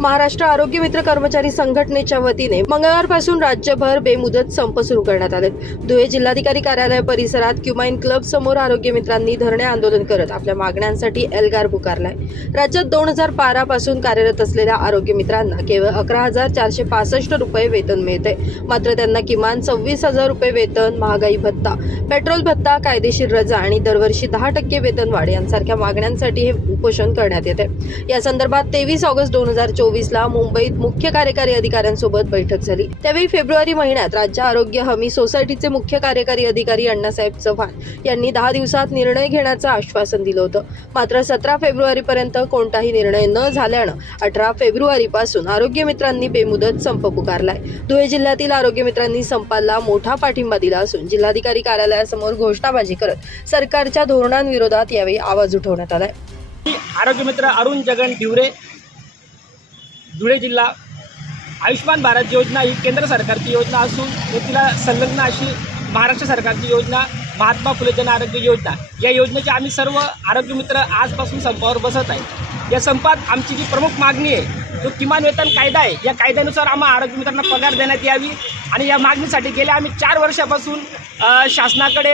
महाराष्ट्र आरोग्य मित्र कर्मचारी संघटनेच्या वतीने मंगळवारपासून राज्यभर बेमुदत संप सुरू करण्यात आले धुळे जिल्हाधिकारी कार्यालय परिसरात क्युमाइन क्लब समोर आरोग्य मित्रांनी धरणे आंदोलन करत आपल्या मागण्यांसाठी एल्गार पुकारलाय. राज्यात दोन हजार बारा पासून कार्यरत असलेल्या आरोग्य मित्रांना केवळ अकरा हजार चारशे पासष्ट रुपये वेतन मिळते मात्र त्यांना किमान सव्वीस हजार रुपये वेतन महागाई भत्ता पेट्रोल भत्ता कायदेशीर रजा आणि दरवर्षी दहा टक्के वेतन वाढ यांसारख्या मागण्यांसाठी हे उपोषण करण्यात येते या संदर्भात तेवीस ऑगस्ट दोन हजार चोवीस चोवीसला मुंबईत मुख्य कार्यकारी अधिकाऱ्यांसोबत बैठक झाली. त्यावेळी फेब्रुवारी महिन्यात राज्य आरोग्य हमी सोसायटीचे मुख्य कार्यकारी अधिकारी अण्णासाहेब चव्हाण यांनी दहा दिवसात निर्णय घेण्याचं आश्वासन दिलं होतं. मात्र सतरा फेब्रुवारी पर्यंत कोणताही निर्णय न झाल्यानं अठरा फेब्रुवारी पासून आरोग्य मित्रांनी बेमुदत संप पुकारलाय. धुळे जिल्ह्यातील आरोग्य मित्रांनी संपाला मोठा पाठिंबा दिला असून जिल्हाधिकारी कार्यालयासमोर घोषणाबाजी करत सरकारच्या धोरणांविरोधात यावेळी आवाज उठवण्यात आलाय. आरोग्य मित्र अरुण जगन ढिवरे धुळे जिल्हा. आयुष्यमान भारत योजना ही केंद्र सरकारची योजना असून व तिला संलग्न अशी महाराष्ट्र सरकारची योजना महात्मा फुले जन आरोग्य योजना. या योजनेचे आम्ही सर्व आरोग्य मित्र आजपासून संपावर बसत आहे. या संपात आमची जी प्रमुख मागणी आहे जो किमान वेतन कायदा आहे या कायद्यानुसार आम्हा आरोग्य मित्रांना पगार देण्यात यावी. आणि या मागणीसाठी गेल्या आम्ही चार वर्षापासून शासनाकडे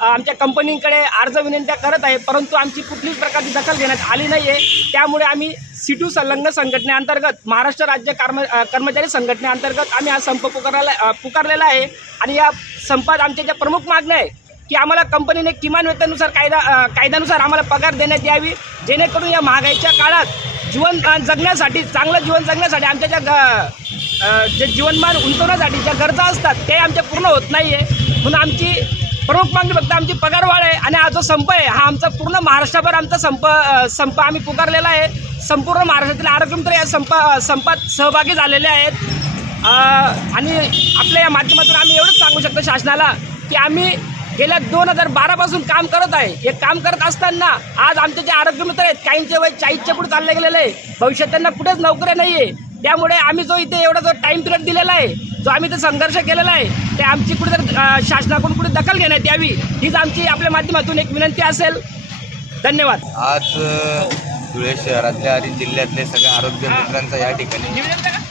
आमच्या कंपनीकडे अर्ज विनंत्या करत आहे परंतु आमची कुठलीच प्रकारची दखल घेण्यात आली नाही आहे त्यामुळे आम्ही सिटू संलग्न संघटनेअंतर्गत महाराष्ट्र राज्य कर्म कर्मचारी संघटनेअंतर्गत आम्ही हा संप पुकारला पुकारलेला आहे. आणि या संपात आमच्या ज्या प्रमुख मागण्या आहे की आम्हाला कंपनीने किमान वेतनानुसार कायदा कायद्यानुसार आम्हाला पगार देण्यात यावी जेणेकरून या महागाईच्या काळात जीवन जगण्यासाठी चांगलं जीवन जगण्यासाठी आमच्या ज्या ग- जे जीवनमान उंचवण्यासाठी ज्या गरजा असतात ते आमच्या पूर्ण होत नाही आहे म्हणून आमची प्रमुख मागणी फक्त आमची पगारवाढ आहे आणि हा जो संप आहे हा आमचा पूर्ण महाराष्ट्रभर आमचा संप संप आम्ही पुकारलेला आहे. संपूर्ण महाराष्ट्रातील आरोग्यमंत्री या संप संपात सहभागी झालेले आहेत. आणि आपल्या या माध्यमातून आम्ही एवढंच सांगू शकतो शासनाला की आम्ही गेल्या दोन हजार बारापासून काम करत आहे. हे काम करत असताना आज आमचे जे आरोग्य मित्र आहेत काहींचे वय चाळीसच्या पुढे चालले गेलेले आहे. भविष्यात त्यांना कुठेच नोकऱ्या नाही आहे त्यामुळे आम्ही जो इथे एवढा जो टाईम पिरियड दिलेला आहे जो आम्ही ते संघर्ष केलेला आहे ते आमची कुठेतरी अ, शासनाकडून कुठे दखल घेण्यात यावी हीच आमची आपल्या माध्यमातून एक विनंती असेल. धन्यवाद. आज धुळे शहरातल्या आणि जिल्ह्यातले सगळ्या आरोग्य मित्रांचा या ठिकाणी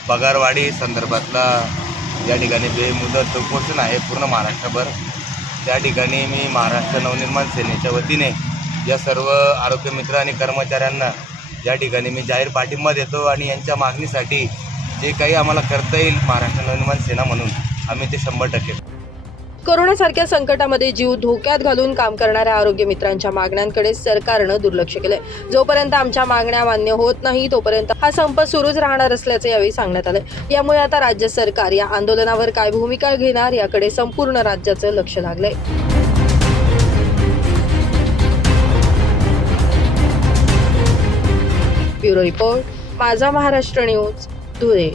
पगारवाढी संदर्भातला या ठिकाणी बेमुदत उपोषण आहे पूर्ण महाराष्ट्रभर. त्या ठिकाणी मी महाराष्ट्र नवनिर्माण सेनेच्या वतीने या सर्व आरोग्य मित्र आणि कर्मचाऱ्यांना या ठिकाणी मी जाहीर पाठिंबा देतो आणि यांच्या मागणीसाठी जे काही आम्हाला करता येईल महाराष्ट्र नवनिर्माण सेना म्हणून आम्ही ते शंभर टक्के कोरोनासारख्या संकटामध्ये जीव धोक्यात घालून काम करणाऱ्या आरोग्य मित्रांच्या मागण्यांकडे सरकारनं दुर्लक्ष केलंय. जोपर्यंत आमच्या मागण्या मान्य होत नाही तोपर्यंत हा संप सुरूच राहणार असल्याचं यावेळी सांगण्यात आलं यामुळे आता राज्य सरकार या आंदोलनावर काय भूमिका घेणार याकडे संपूर्ण राज्याचं लक्ष लागलंय. ब्युरो रिपोर्ट माझा महाराष्ट्र न्यूज धुळे.